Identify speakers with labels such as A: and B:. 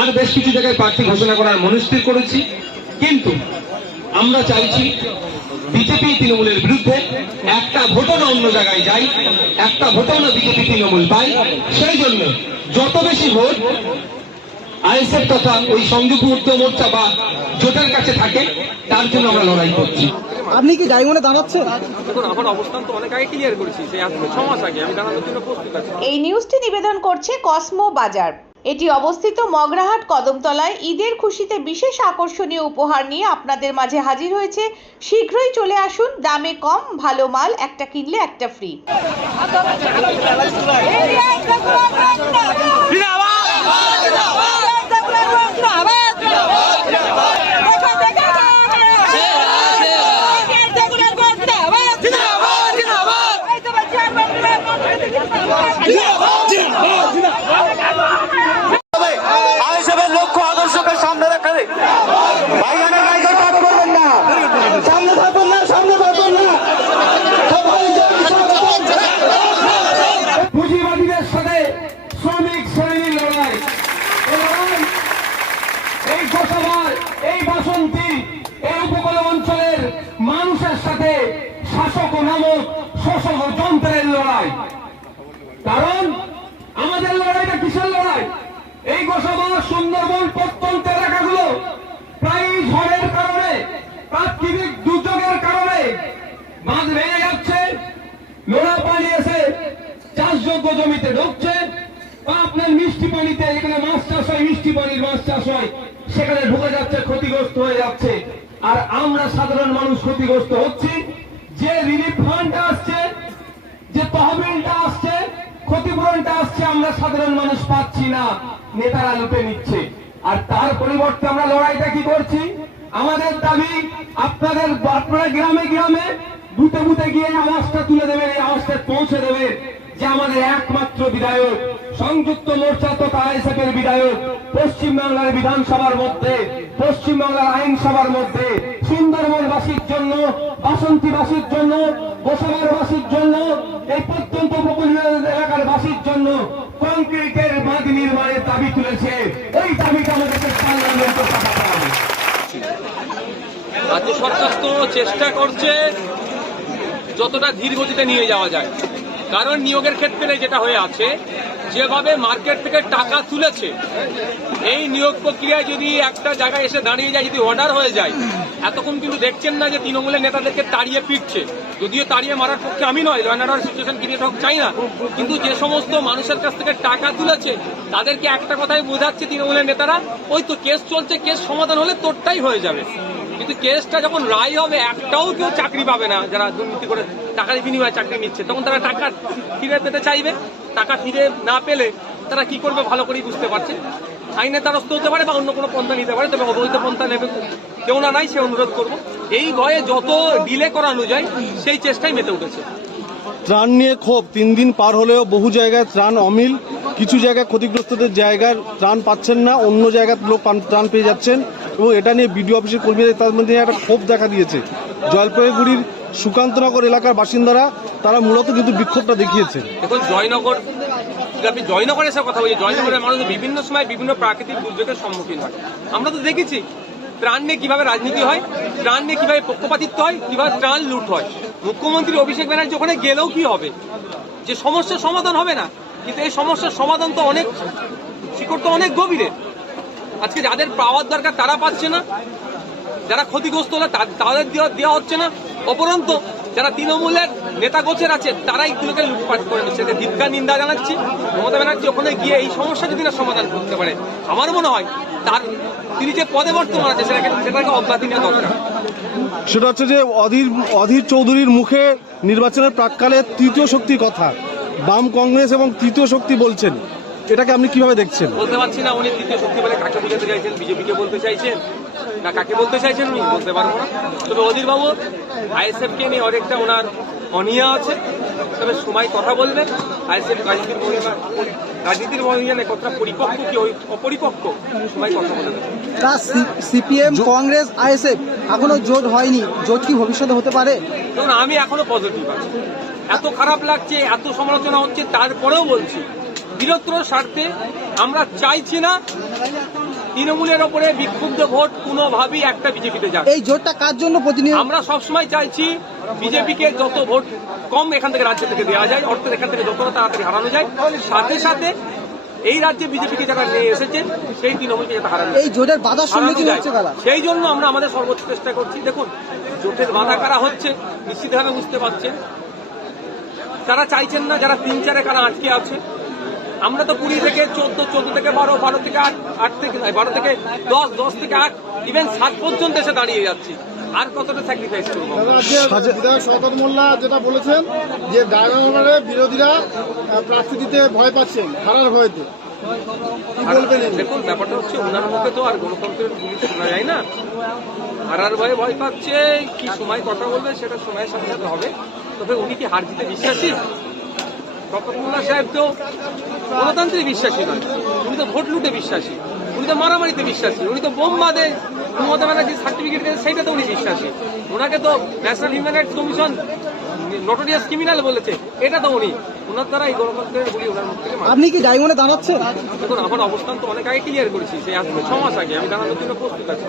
A: আর বেশ কিছু জায়গায় প্রার্থী ঘোষণা করার মনস্থির করেছি। কিন্তু আমরা চাইছি বিজেপি তৃণমূলের বিরুদ্ধে একটা ভোটও না অন্য জায়গায় যাই একটা ভোটও না বিজেপি তৃণমূল পাই। সেই জন্য যত বেশি ভোট আইএসএফ তথা ওই সংযুক্ত উদ্যোগ মোর্চা বা জোটের কাছে থাকে তার জন্য আমরা লড়াই করছি।
B: আপনি কি ডায়মন্ডে দাঁড়াচ্ছেন?
C: দেখুন আমার অবস্থান তো অনেক আগে ক্লিয়ার করেছি সেই ছ মাস আগে আমি দাঁড়ানোর জন্য প্রস্তুত আছি।
D: এই নিউজটি নিবেদন করছে কসমো বাজার। এটি অবস্থিত মগরাহাট কদমতলায়। ঈদের খুশিতে বিশেষ আকর্ষণীয় উপহার নিয়ে আপনাদের মাঝে হাজির হয়েছে। শীঘ্রই চলে আসুন, দামে কম, ভালো মাল, একটা কিনলে একটা ফ্রি
A: শাসক নামক শোষক যন্ত্রের লড়াই। কারণ আমাদের লড়াইটা কিসের লড়াই? এই গোসাবার সুন্দরবন প্রত্যন্ত এলাকাগুলো প্রায় ঝড়ের কারণে, প্রাকৃতিক দুর্যোগের কারণে বাঁধ ভেঙে যাচ্ছে নোনা পানি এসে চাষযোগ্য জমিতে ঢুকছে। আপনার মিষ্টি পানিতে, এখানে মাছ চাষ হয়, মিষ্টি পানির মাছ চাষ হয়, সেখানে ঢুকে যাচ্ছে, ক্ষতিগ্রস্ত হয়ে যাচ্ছে। আর আমরা সাধারণ মানুষ ক্ষতিগ্রস্ত হচ্ছি। যে রিলিফ ফান্ড আসছে, যে তহবিলটা আসছে, ক্ষতিপূরণটা আসছে, আমরা সাধারণ মানুষ পাচ্ছি না। নেতারা লুটে নিচ্ছে। আর তার পরিবর্তে আমরা লড়াইটা কি করছি? আমাদের দাবি, আপনাদের, আপনারা গ্রামে গ্রামে বুতে বুতে গিয়ে আওয়াজটা তুলে দেবেন, এই আওয়াজটা পৌঁছে দেবেন। আমাদের একমাত্র বিধায়ক, সংযুক্ত মোর্চা আইএসএফ এর বিধায়ক পশ্চিমবাংলার বিধানসভার মধ্যে পশ্চিমবাংলার আইনসভার মধ্যে, সুন্দরবনবাসীর জন্য, বাসন্তীবাসীর জন্য, গোসাবারবাসীর জন্য, এই প্রত্যন্ত উপকূলীয় এলাকার বাসীর জন্য কংক্রিটের বাঁধ নির্মাণের দাবি তুলেছে। ওই দাবিটা আমাদেরকে পার্লামেন্টে পাঠাতে
C: রাজ্য সরকার তো চেষ্টা করছে যতটা ধীর গতিতে নিয়ে যাওয়া যায়। কারণ নিয়োগের ক্ষেত্রে যেটা হয়ে আছে, যেভাবে মার্কেট থেকে টাকা তুলেছে, এই নিয়োগ প্রক্রিয়ায় যদি একটা জায়গায় এসে দাঁড়িয়ে যায়, যদি অর্ডার হয়ে যায়, এতক্ষণ কিন্তু দেখছেন না যে তৃণমূলের নেতাদেরকে তাড়িয়ে পিটছে। যদিও তাড়িয়ে মারার পক্ষে আমি নয় লয়ানার সিচুয়েশন ক্রিয়েট হোক, চাই না। কিন্তু যে সমস্ত মানুষের কাছ থেকে টাকা তুলেছে, তাদেরকে একটা কথাই বোঝাচ্ছে তৃণমূলের নেতারা, ওই তো কেস চলছে কেস সমাধান হলে তোরটাই হয়ে যাবে। কিন্তু কেসটা যখন রায় হবে, একটাও কেউ চাকরি পাবে না। যারা দুর্নীতি করে টাকার বিনিময়ে চাকরি নিচ্ছে, তখন তারা টাকা ফিরে পেতে চাইবে। টাকা ফিরে না পেলে তারা কি করবে ভালো করেই বুঝতে পারছে। আইনের দ্বারস্থ হতে পারে বা অন্য কোনো পন্থা নিতে পারে, তবে অবৈধ পন্থা নেবে কেউ। না নাই, সে অনুরোধ করব। এই ভয়ে যত ডিলে করানো যায় সেই চেষ্টাই মেতে উঠেছে।
E: ত্রাণ নিয়ে ক্ষোভ। তিন দিন পার হলেও বহু জায়গায় ত্রাণ অমিল। কিছু জায়গায় ক্ষতিগ্রস্তদের জায়গার ত্রাণ পাচ্ছেন না, অন্য জায়গার লোক ত্রাণ পেয়ে যাচ্ছেন। এবং এটা নিয়ে বিডিও অফিসের কর্মীরা তার মধ্যে একটা ক্ষোভ দেখা দিয়েছে। জলপাইগুড়ির সুকান্তনগর এলাকার বাসিন্দারা তারা মূলত কিন্তু বিক্ষোভটা দেখিয়েছে
C: দেখুন, জয়নগর আপনি জয়নগরে এসে কথা বলছি জয়নগরের মানুষ বিভিন্ন সময় বিভিন্ন প্রাকৃতিক দুর্যোগের সম্মুখীন হয়। আমরা তো দেখেছি, ত্রাণ নিয়ে কীভাবে রাজনীতি হয়, ত্রাণ নিয়ে কীভাবে পক্ষপাতিত্ব হয়, কীভাবে ত্রাণ লুট হয়। মুখ্যমন্ত্রী অভিষেক ব্যানার্জি ওখানে গেলেও কি হবে? যে সমস্যার সমাধান হবে না, কিন্তু এই সমস্যার সমাধান তো অনেক, শিকড় তো অনেক গভীরে। আজকে যাদের পাওয়ার দরকার তারা পাচ্ছে না। যারা ক্ষতিগ্রস্ত হলে তাদের দেওয়া হচ্ছে না। অপরন্ত যারা তৃণমূলের নেতা গোছের আছে, তারাই এগুলোকে লুটপাট করে এতে ধিক্কার, নিন্দা জানাচ্ছি। মমতা ব্যানার্জি ওখানে গিয়ে এই সমস্যা যদি না সমাধান করতে পারে, আমার মনে হয় তার তিনি যে পদে বর্তমান আছে, সেটাকে সেটাকে অব্যাহতি নেওয়া দরকার।
E: সেটা হচ্ছে যে অধীর অধীর চৌধুরীর মুখে নির্বাচনের প্রাককালে তৃতীয় শক্তির কথা। বাম কংগ্রেস এবং তৃতীয় শক্তি বলছেন। এটাকে আপনি কীভাবে দেখছেন?
C: বলতে পারছি না উনি তৃতীয় শক্তি বলে কাকে বোঝাতে চাইছেন বিজেপিকে বলতে চাইছেন না কাকে বলতে চাইছেন উনি বলতে পারব না। তবে অধীর বাবু আইএসএফ কে নিয়ে অনেকটা ওনার অনিয়া আছে। তবে সময় কথা বলবেন। আইএসএফ রাজনীতির মহিমা রাজনীতির মহিমানে কতটা পরিপক্ক কি ওই অপরিপক্ক? সময় কথা বলে
B: তা সিপিএম কংগ্রেস আইএসএফ এখনও জোট হয়নি। জোট কি ভবিষ্যতে হতে পারে?
C: দেখুন আমি এখনও পজিটিভ আছি। এত খারাপ লাগছে এত সমালোচনা হচ্ছে তারপরেও বলছি। বৃহত্তর স্বার্থে আমরা চাইছি না তৃণমূলের ওপরে বিক্ষুব্ধ ভোট কোনোভাবেই একটা বিজেপিতে যাবে।
B: এই জোটটা কার জন্য প্রতিনিয়ত
C: আমরা সবসময় চাইছি বিজেপিকে যত ভোট কম এখান থেকে রাজ্য থেকে দেওয়া যায় অর্থের এখান থেকে যত তাড়াতাড়ি হারানো যায়। সাথে সাথে এই রাজ্যে বিজেপিকে যারা নিয়ে এসেছেন সেই তৃণমূলকে যাতে হারানো
B: এই জোটের বাধার
C: হারানো
B: সম্মুখীন হচ্ছে
C: সেই জন্য আমরা আমাদের সর্বোচ্চ চেষ্টা করছি। দেখুন জোটের বাধা কারা হচ্ছে নিশ্চিতভাবে বুঝতে পারছেন। তারা চাইছেন না যারা তিন চারে কারা আটকে আছে আমরা তো কুড়ি থেকে চোদ্দ চোদ্দ থেকে বারো বারো থেকে আট আট থেকে নয়, বারো থেকে দশ দশ থেকে আট ইভেন সাত পর্যন্ত এসে দাঁড়িয়ে যাচ্ছি। আর কতটা স্যাক্রিফাইস করব?
F: বিধায়ক শওকত মোল্লা যেটা বলেছেন যে ডায়মন্ডে বিরোধীরা প্রার্থী দিতে ভয় পাচ্ছেন হারার ভয়তে। বলবেন
C: দেখুন ব্যাপারটা হচ্ছে ওনার মুখে তো আর গণতন্ত্রের গুলি শোনা যায় না। হারার ভয়ে ভয় পাচ্ছে কি সময় কথা বলবে সেটা সময়ের সাথে সাথে হবে। তবে উনি কি হার জিতে বিশ্বাসী? শপথমুল্লা সাহেব তো গণতন্ত্রে বিশ্বাসী নয় উনি তো ভোট লুটে বিশ্বাসী উনি তো মারামারিতে বিশ্বাসী উনি তো বোম বাদে মমতা ব্যানার্জি সার্টিফিকেট দেয় সেইটা তো উনি বিশ্বাসী। ওনাকে তো national human rights commission notorious criminal বলেছে এটা তো উনি। ওনার দ্বারা এই গণতন্ত্রের গুলি ওনার মুখ থেকে
B: আপনি কি ডায়মন্ডে দাঁড়াচ্ছেন?
C: দেখুন আমার অবস্থান তো অনেক আগে ক্লিয়ার করেছি সেই আজকে ছ মাস আগে আমি দাঁড়ানোর জন্য প্রস্তুত আছি।